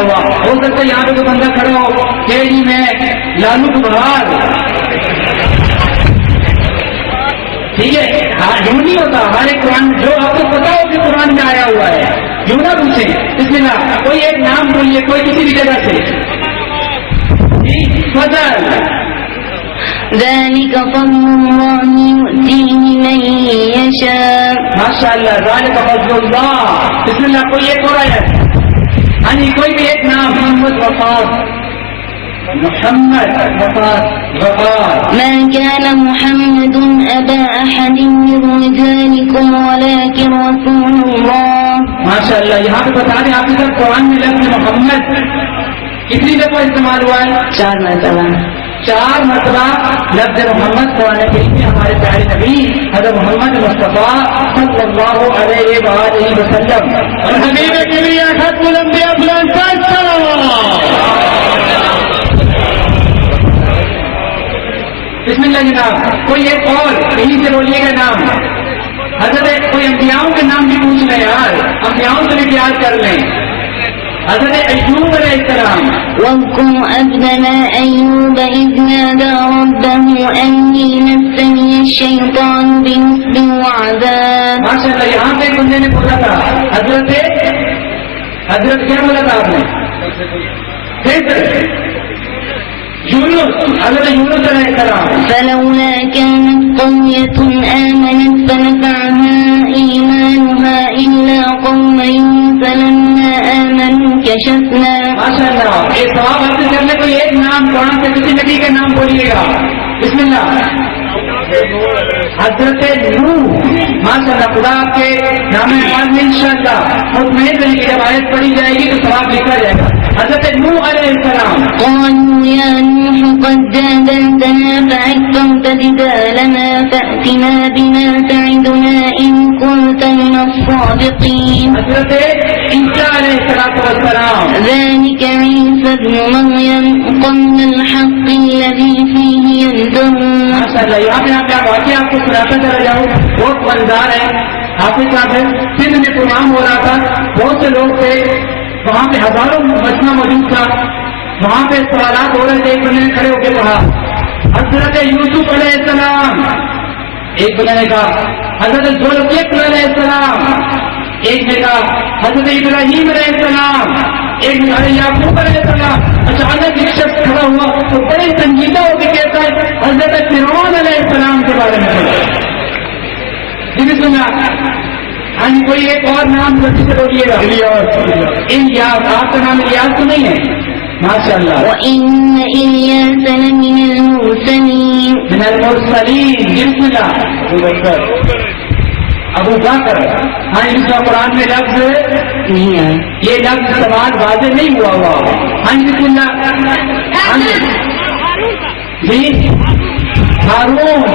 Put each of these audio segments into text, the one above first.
ہوا. ہو سکتا ہے یہاں پہ تو بندہ کھڑا ہو کہ جی میں لالو بہار. ٹھیک ہے, یوں نہیں ہوتا. ہمارے قرآن جو آپ کو پتا ہو کہ قرآن میں آیا ہوا ہے یوں نہ پوچھیں. بسم اللہ, کوئی ایک نام بولیے, کوئی کسی بھی جگہ سے. فضل ذلك فضل الله يؤتيه من يشاء. ماشاء اللہ, ذالک فضل اللہ. بسم اللہ, کوئی ایک اور آیا. ہاں جی, کوئی بھی ایک نام. محمد وفاق, محمد وفاق. ما كان محمد أبا أحد من رجالكم ولكن رسول الله. ماشاء اللہ, یہاں پہ بتا دیں آپ کے ساتھ قرآن میں لفظ محمد کتنی دفعہ استعمال ہوا ہے؟ 4 مرتبہ. 4 مرتبہ لفظ محمد قرآن کریم میں ہمارے پیارے نبی حضرت محمد مصطفیٰ صلی اللہ علیہ وآلہ وسلم اور حبیب کبریا ختم الانبیاء فلان بسم اللہ جناب. کوئی ایک اور کہیں سے بولیے گا نام. حضرت کوئی انبیاؤں کے نام بھی پوچھ لیں یار, انبیاؤں سے بھی پیار کر لیں. حضرت ایوب علیہ السلام. واذكر عبدنا أيوب إذ نادى ربه أني مسني الشيطان بنصب وعذاب. ماشاء اللہ, یہاں پہ بندے نے بولا تھا حضرت کیا بولا تھا آپ نے؟ یونس, حضرت یونس علیہ السلام. فلولا كانت قرية آمنت فنفعها إيمانها إلا قوم يونس لما آمنوا كشفنا. ماشاء اللہ, ایک ثواب حاصل کرنے کو ایک نام قرآن سے کسی نبی کا نام بولیے گا. بسم اللہ. حضرت نوح. ماشاء اللہ, خدا آپ کے نام اعمال میں انشاءاللہ مطمئن رہے کہ جب آیت پڑھی جائے گی تو ثواب لکھا جائے گا. حضرت نوح علیہ السلام. قالوا يا نوح قد جادلتنا فأكثرت جدالنا فأتنا بما تعدنا إن كنت من الصادقين. حضرت عیسیٰ علیہ السلام. ذلك عيسى ابن مريم قول الحق الذي فيه يمترون. ماشاء اللہ, یہاں پہ آپ واقعی آپ کو سناتا چلا جاؤں. بہت مزدار ہے. حافظ صاحب ہے, سندھ میں پروگرام ہو رہا تھا, بہت سے لوگ تھے وہاں پہ, ہزاروں مجمع موجود تھا. وہاں پہ سوالات ہو رہے تھے. ایک بندے نے کھڑے ہو کے کہا حضرت یوسف علیہ السلام. ایک بندے نے کہا حضرت ذوالفقار علیہ السلام. ایک نے کہا حضرت ابراہیم علیہ السلام. ایک نے کہا یعقوب علیہ السلام. اچانک ایک شخص کھڑا ہوا تو بڑے سنجیدہ ہو کے کہتا ہے حضرت فرعون علیہ السلام کے بارے میں بولا. سنا. ہاں جی, کوئی ایک اور نام جلدی سے بولیے گا. الیاس. آپ کا نام الیاس تو نہیں ہے؟ ماشاء اللہ. وَإِنَّ إِلْيَاسَ لَمِنَ الْمُرْسَلِينَ. من المرسلین. بسم اللہ. ابو بکر. ہاں, اس کا قرآن میں لفظ نہیں ہے, یہ لفظ سوال واضح نہیں ہوا ہوا. ہاں جی, بسم اللہ. ہاں جی, ہارون.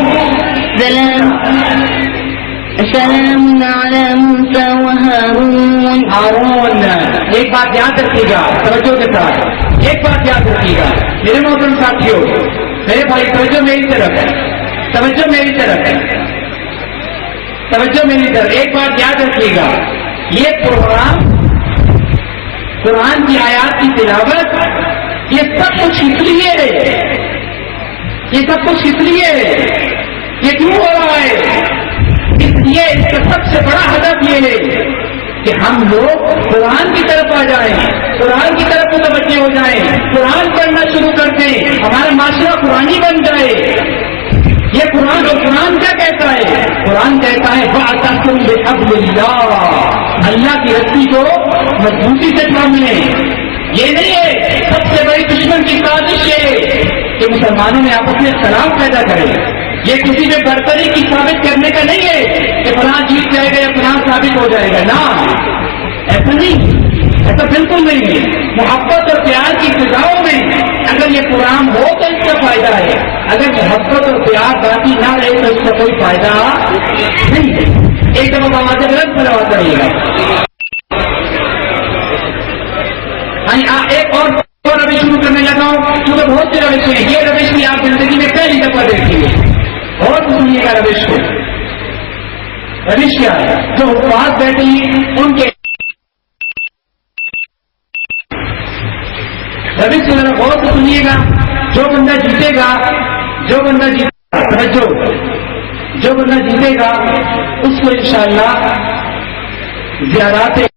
سلام على موسى وهارون. ہارون. ایک بات یاد رکھیے گا توجہ کے ساتھ, ایک بات یاد رکھیے گا میرے محترم ساتھیوں, میرے بھائی, توجہ میری طرف ہے, توجہ میری طرف ہے, توجہ میری طرف. ایک بات یاد رکھیے گا, یہ پروگرام قرآن کی آیات کی تلاوت یہ سب کچھ اس لیے ہے, یہ سب کچھ اس لیے ہے, یہ کیوں ہو رہا ہے؟ اس لیے اس کا سب سے بڑا ہدف یہ ہے کہ ہم لوگ قرآن کی طرف آ جائیں, قرآن کی طرف متوجہ ہو جائیں, قرآن پڑھنا شروع کر دیں, ہمارا معاشرہ قرآنی بن جائے. یہ قرآن, اور قرآن کیا کہتا ہے؟ قرآن کہتا ہے وَاعْتَصِمْ بِحَبْلِ اللَّهِ. اللہ کی رسی کو مضبوطی سے تھام لیں. یہ نہیں ہے سب سے بڑی دشمن کی سازش ہے کہ مسلمانوں میں آپس میں اختلاف پیدا کرے. یہ کسی میں برتری کی ثابت کرنے کا نہیں ہے کہ فلاں جیت جائے گا یا فلاں ثابت ہو جائے گا. نا, ایسا نہیں, ایسا بالکل نہیں ہے. محبت اور پیار کی فضاؤں میں اگر یہ قرآن ہو تو اس کا فائدہ ہے, اگر محبت اور پیار باقی نہ رہے تو اس کا کوئی فائدہ نہیں ہے. ایک دفعہ آواز غلط بنواتا رہیے گا. ایک اور روش شروع کرنے لگا ہوں کیونکہ بہت سے روش ہیں. یہ روش بھی آپ زندگی میں پہلی دفعہ دیکھیے, اور سنیے گا روش کو. روش کیا ہے؟ جو پاس بیٹھی ان کے سبھی سے ذرا غور سے سنیے گا. جو بندہ جیتے گا توجہ، جو بندہ جیتے گا اس کو انشاءاللہ زیارات